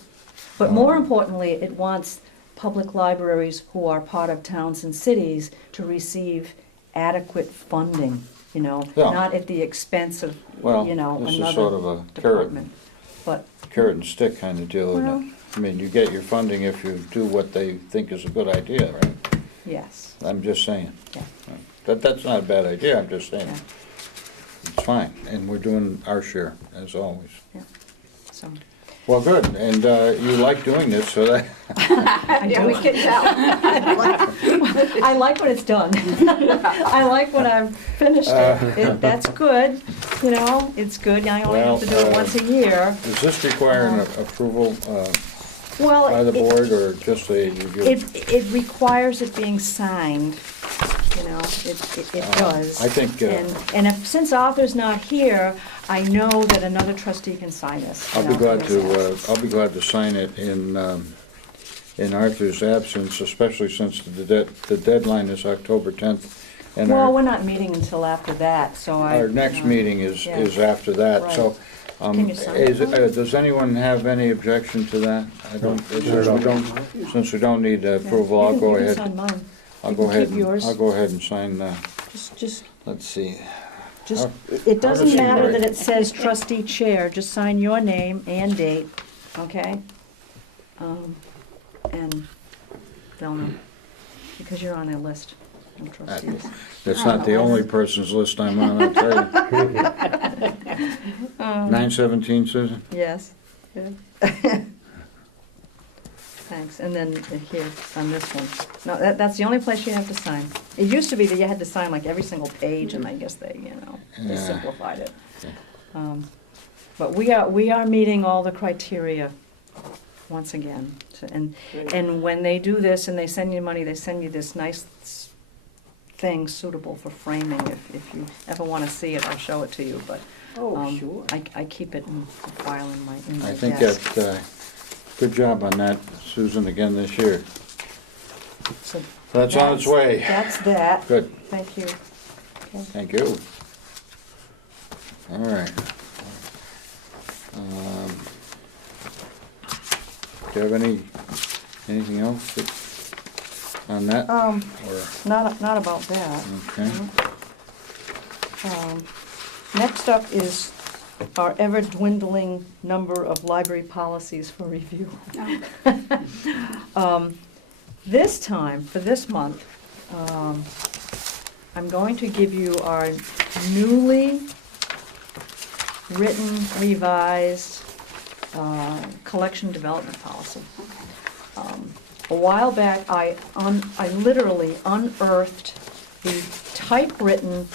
But more importantly, it wants public libraries who are part of towns and cities to receive adequate funding, Yeah. not at the expense of, Well, this is sort of another a carrot department. But, and stick kind of deal, isn't Well- it? I mean, you get your funding if you do what they think is a good idea, right? yes, I'm just saying. Yeah. That's not a bad idea, I'm just saying. Yeah. It's fine, and we're doing our share, as always. so. Well, good, and you like doing this, so that, I Yeah, do. we can tell. I like when it's done. I like when I've finished it. That's good, it's good. I only have to do it Well, once a year. does this require an approval Well, by the it- board, or just a review? It requires it being signed, it does. I think, And if, since Arthur's not here, I know that another trustee can sign this. I'll be glad to sign it in Arthur's absence, especially since the deadline is October 10th. And Well, we're not meeting until after that, so our next meeting is yeah. after that, so. Can you sign it? Does anyone have any objection to that? I don't, since we don't need approval, I'll go You ahead. can sign mine. I'll You go can ahead, keep yours. I'll go ahead and sign, Just, let's see. it does doesn't it matter write? that it says trustee chair, just sign your name and date, okay? And they'll know, because you're on their list of trustees. That's not the only person's list I'm on, I'll tell you. 917, Susan? Yes. Yeah. Thanks, and then here, on this one. No, that's the only place you have to sign. It used to be that you had to sign like every single page, and I guess they Yeah. simplified it. But we are meeting all the criteria once again. And when they do this and they send you money, they send you this nice thing suitable for framing. If you ever want to see it, I'll show it to you, but Sure. I keep it in a file in my I think desk. that, good job on that, Susan, again this year. So That's on its way. That's that. Good, Thank you. Okay. thank you. All right. Do you have anything else on that? Or, Not about that. okay. Next up is our ever dwindling number of library policies for review. This time, for this month, I'm going to give you our newly written, revised collection development policy. A while back, I literally unearthed the typewritten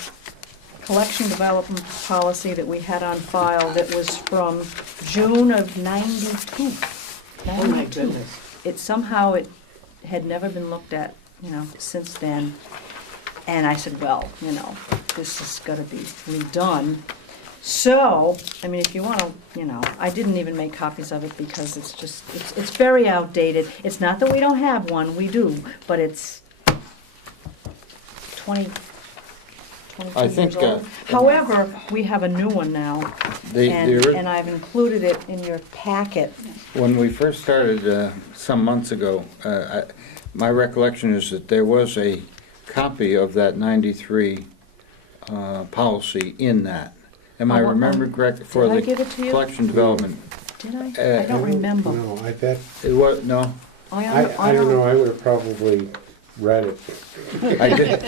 collection development policy that we had on file that was from June of '92. Oh, my goodness. It somehow, it had never been looked at, since then. And I said, well, this is gonna be redone. So, I mean, if you wanna, I didn't even make copies of it because it's very outdated. It's not that we don't have one, we do, but it's 22 I think, years old. However, we have a new one now, and I've included it in your packet. When we first started some months ago, my recollection is that there was a copy of that 93 policy in that. Am I remembering correct? For Did I the give it to you? collection development. Did I? I don't remember. No, I bet, It was, no? I don't know, I would have probably read it. I did.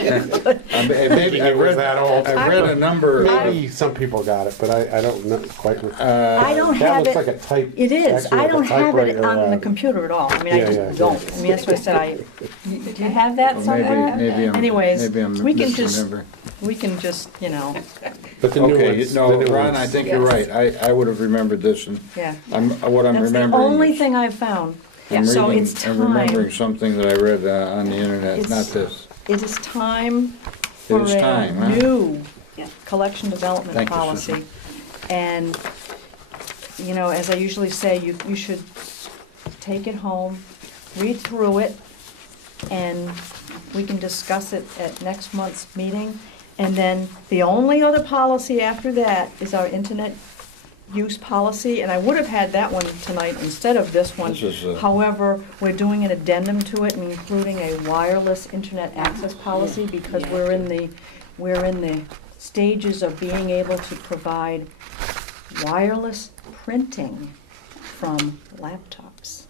Maybe I It was read, that old. I read a number. Maybe some people got it, but I don't know quite. I don't That have looks it. like a type. It is. actually I like a don't have it typewriter, on the computer at all. I mean, I yeah, just yeah, don't. yeah. I mean, that's what I said. Do you have that Well, somewhere? maybe I'm we can just, misremembering. we can just, But the new Okay, ones. no, the new Ron, ones. I think you're Yes. right. I would have remembered this, and yeah. what I'm That's the remembering. only is- thing I've found. I'm So reading- it's I'm remembering time, something that I read on the internet, It's- not this. it is time for is time, huh? a new Yeah. collection development Thank you, policy. Susan. And, as I usually say, you should take it home, read through it, and we can discuss it at next month's meeting. And then the only other policy after that is our internet use policy, and I would have had that one tonight instead of this one. This is, However, we're doing an addendum to it and including a wireless internet access policy because we're in the stages of being able to provide wireless printing from laptops.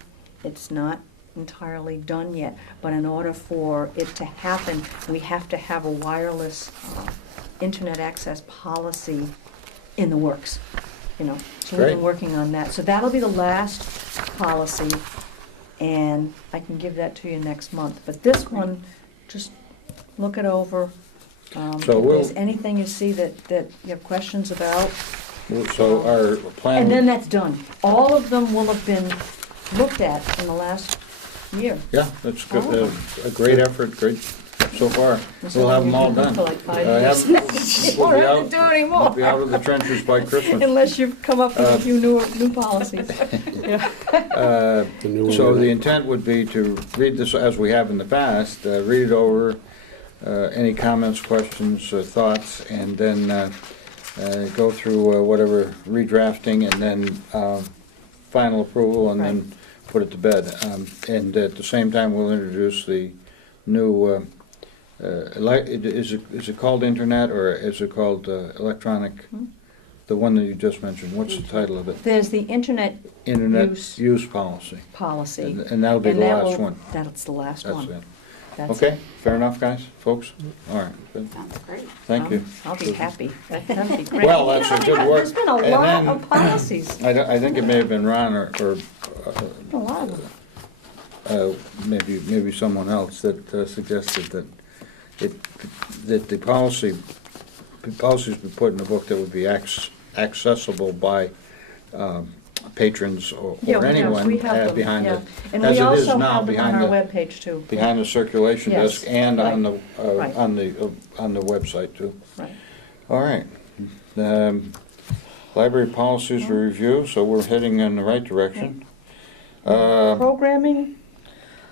It's not entirely done yet, but in order for it to happen, we have to have a wireless internet access policy in the works, So we've Great. been working on that. So that'll be the last policy, and I can give that to you next month. But this one, just look it over. So If we'll- there's anything you see that you have questions about, So our plan. and then that's done. All of them will have been looked at in the last year. Yeah, that's good, Oh. a great effort, great so far. So We'll have them all you've been done. For like 5 Uh, years. have- You we'll won't be have out- to do any We'll more. be out of the trenches by Christmas. Unless you've come up with a Uh, few new policies. Yeah. The new So the internet. intent would be to read this as we have in the past, read it over, any comments, questions, thoughts, and then go through whatever redrafting, and then final approval, and then put it to bed. And at the same time, we'll introduce the new, is it called internet, or is it called electronic? The one that you just mentioned, what's the title of it? There's the internet Internet Use. use policy. policy. And that'll be the that last will- one. That's the last That's one. it. That's Okay, fair enough, guys, folks? All right, good. Sounds great. Thank you. I'll be happy. That'd be great. Well, that's a good work. There's been a And lot then- of policies, I think it may have been Ron or a lot of them. maybe someone else that suggested that the policies be put in the book that would be accessible by patrons or Yeah, anyone we have them, behind yeah. the, And as we it is also now, have them on behind our the, webpage too. behind the circulation Yes, desk and on the, right. on the website too. Right. All right. Library policies review, so we're heading in the right direction. Programming,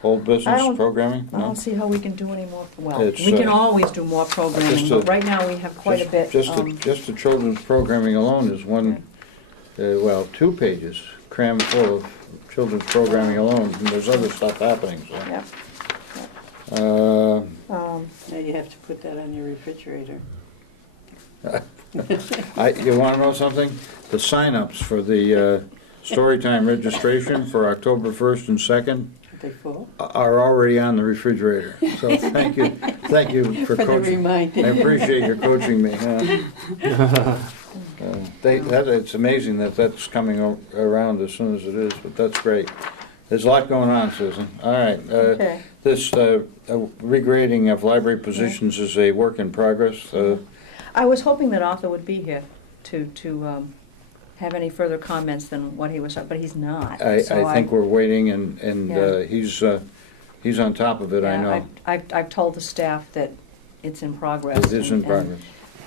Old I business don't- programming? I No? don't see how we can do any more, well, It's, we can uh, always do more programming, just but a- right now we have quite a bit. Just the children's programming alone is one, well, 2 pages crammed full of children's programming alone, and there's other stuff happening, so. Yeah. Uh, Now you have to put that on your refrigerator. You wanna know something? The sign-ups for the Storytime registration for October 1st and 2nd Are they full? are already on the refrigerator. So thank you for For the coaching. I reminder. appreciate your coaching me. It's amazing that that's coming around as soon as it is, but that's great. There's a lot going on, Susan. All right. Okay. This regrading of library positions is a work in progress. I was hoping that Arthur would be here to have any further comments than what he was, but he's not. I So think we're waiting, and Yeah. he's on top of it, I yeah, know. I've told the staff that it's in progress. It is in and- progress.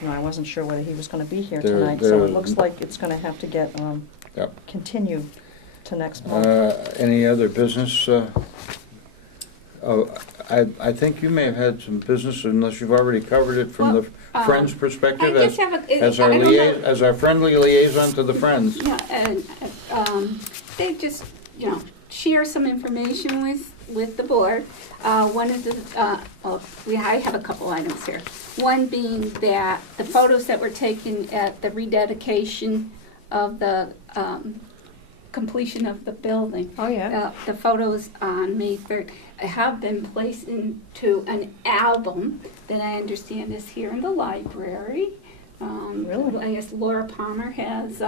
You know, I wasn't sure whether he was gonna be here There- tonight, so there- it looks like it's gonna have to get Yep. continued to next month. Any other business? Oh, I think you may have had some business, unless you've already covered it from the Friends perspective, I just have a, as our I don't know. as our friendly liaison to the Friends. Yeah, and they just, share some information with the board. One of the, I have a couple items here. One being that the photos that were taken at the rededication of the completion of the building, Oh, yeah. the photos on May 3rd have been placed into an album that I understand is here in the library. Really? I guess Laura Palmer has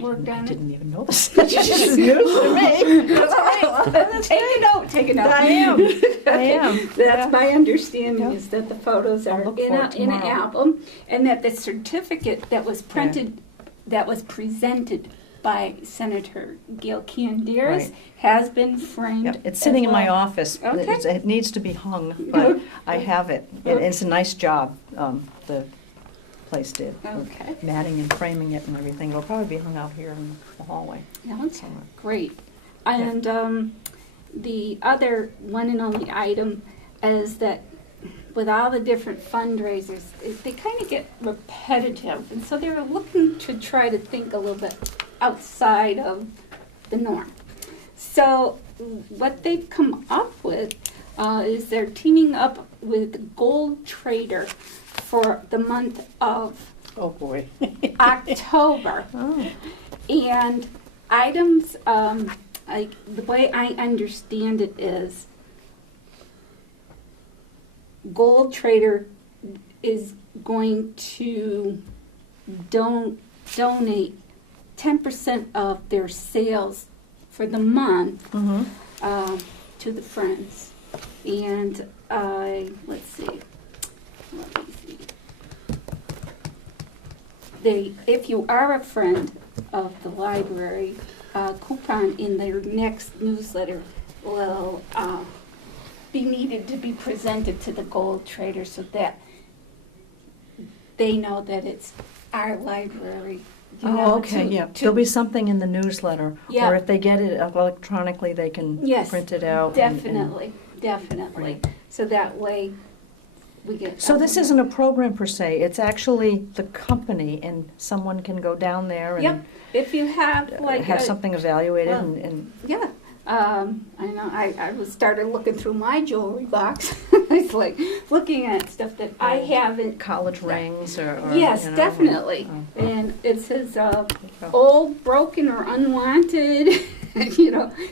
worked I on it. didn't even know this. This is news to me. That's great. Take a note, take a note. I am. I am. That's Yeah. my understanding, Yeah. is that the photos I'll are look in for it in an tomorrow. album, and that the certificate that was printed, that was presented by Senator Gail Canderas Right. has been framed. Yep, it's sitting as in my well. office. Okay. It needs to be hung, but I have it. It's a nice job, the place did. with Okay, Matting and framing it and everything. It'll probably be hung out here in the hallway okay, somewhere. great. And the other one and only item is that with all the different fundraisers, they kind of get repetitive, and so they're looking to try to think a little bit outside of the norm. So what they've come up with is they're teaming up with Gold Trader for the month of Oh, boy. October. Oh, And items, like, the way I understand it is, Gold Trader is going to donate 10% of their sales for the month mm-hmm. to the Friends. And let's see. Let me see. If you are a friend of the library, coupon in their next newsletter will be needed to be presented to the Gold Trader so that they know that it's our library. Oh, okay, yeah. There'll be something in the newsletter. Yeah. Or if they get it electronically, they can Yes, print it out. Definitely. Right. So that way we get. So this isn't a program per se, it's actually the company, and someone can go down there Yep, and if you have like. have a- something evaluated Well, and Yeah, I know, I was started looking through my jewelry box. It's like looking at stuff that I haven't. college rings or. Yes, you know, definitely. oh. And it says, Oh. old, broken, or unwanted,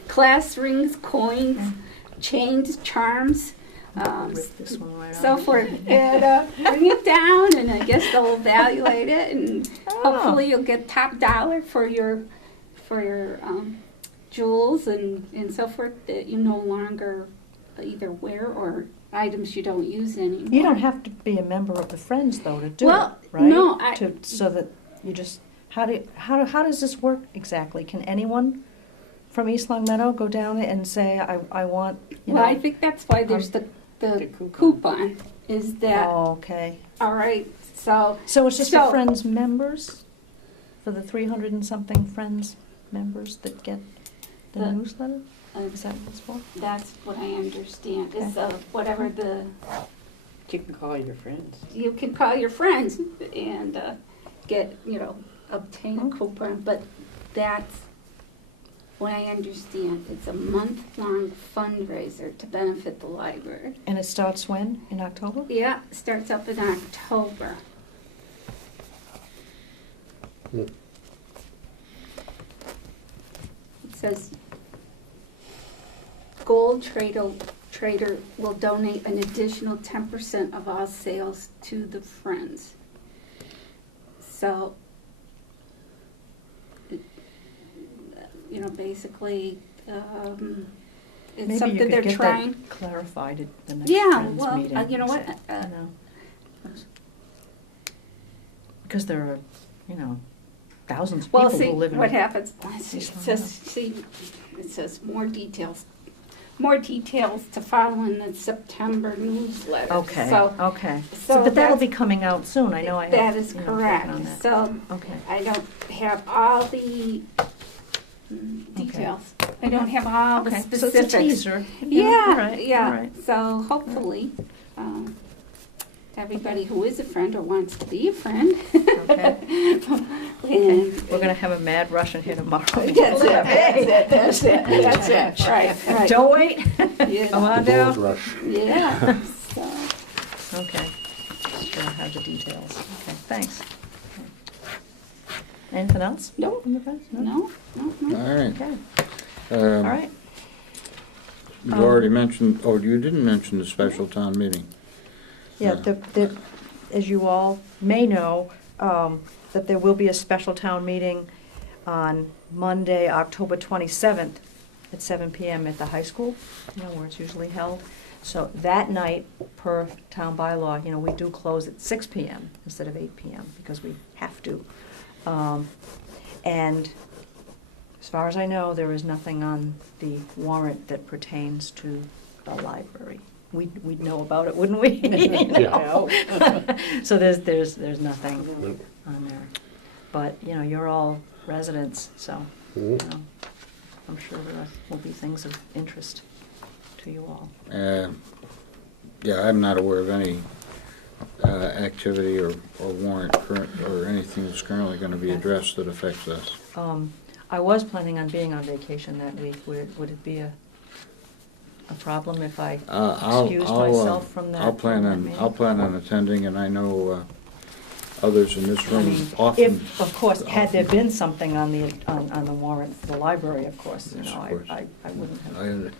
class rings, coins, chains, charms, Rip this one right so off. forth. And bring it down, and I guess they'll evaluate it, and hopefully you'll get top dollar for your jewels and so forth that you no longer either wear or items you don't use anymore. You don't have to be a member of the Friends, though, to do Well, it, right? no, So that you just, how does this work exactly? Can anyone from East Long Meadow go down and say, I want, you know? Well, I think that's why there's the The coupon, is that, Oh, okay. all right, so, So it's just So- for Friends members? For the 300 and something Friends members that get the The- newsletter? Is that what it's for? That's what I understand, is whatever You can call your friends. you can call your friends and get, obtain a Okay. coupon, but that's what I understand. It's a month-long fundraiser to benefit the library. And it starts when? In October? Yeah, starts up in October. Hmm. It says Gold Trader will donate an additional 10% of all sales to the Friends. So, basically, it's Maybe you something could they're get trying. that clarified at the next Yeah, Friends well, meeting. you know what? You know. Because there are, thousands of Well, people see, who live in. what happens, it says more details to follow in the September newsletter. Okay, So, okay. so But that'll that's- be coming out soon, I know I have. That is taken correct. on that. So Okay, I don't have all the details. I don't have all the okay, so specifics. it's a teaser. All Yeah, right, all yeah. right. So hopefully, everybody who is a friend or wants to be a friend. Okay. And We're gonna have a mad Russian here tomorrow. That's it, right. Don't wait. Yeah. Come on The gold down. rush. Yeah, so, Okay, sure, I have the details. Okay, thanks. Okay. Anything else? no, From the Friends? no. All right. Okay, Um, all right. You already mentioned, you didn't mention the special town meeting. Yeah, as you all may know, that there will be a special town meeting on Monday, October 27th at 7 PM at the high school, where it's usually held. So that night, per town bylaw, we do close at 6 PM instead of 8 PM because we have to. And as far as I know, there is nothing on the warrant that pertains to the library. We'd know about it, wouldn't we? Yeah. So there's nothing Nope. on there. But, you're all residents, so, Mhm. I'm sure there will be things of interest to you all. Yeah, I'm not aware of any activity or warrant current, or anything that's currently going to be addressed that affects us. I was planning on being on vacation that week. Would it be a problem if I excused myself from that? I'll plan on attending, and I know others in this I room mean, often. if, of course, had there been something on the warrant for the library, of course, Yes, of course. I wouldn't have.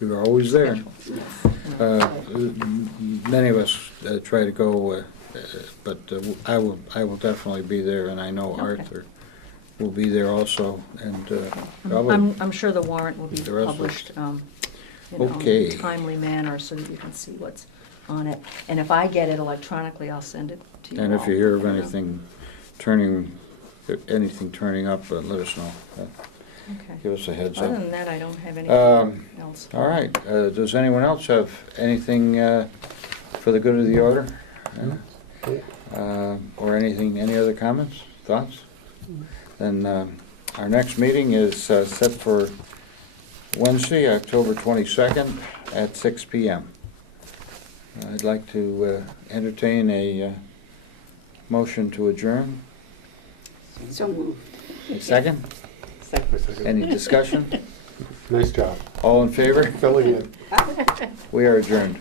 You're always there. scheduled. Many of us try to go, but I will definitely be there, and I know Okay. Arthur will be there also, and probably, I'm sure the warrant will be The rest of us. published, Okay. in a timely manner so that you can see what's on it. And if I get it electronically, I'll send it to you all. and if you hear of anything turning up, let us know. Okay. Give us a heads Other up. than that, I don't have Um, anything else. All right, does anyone else have anything for the good of the order? Or any other comments, thoughts? Then our next meeting is set for Wednesday, October 22nd at 6 PM. I'd like to entertain a motion to adjourn. So moved. A second? Second. Any discussion? Nice job. All in favor? Filling in. We are adjourned.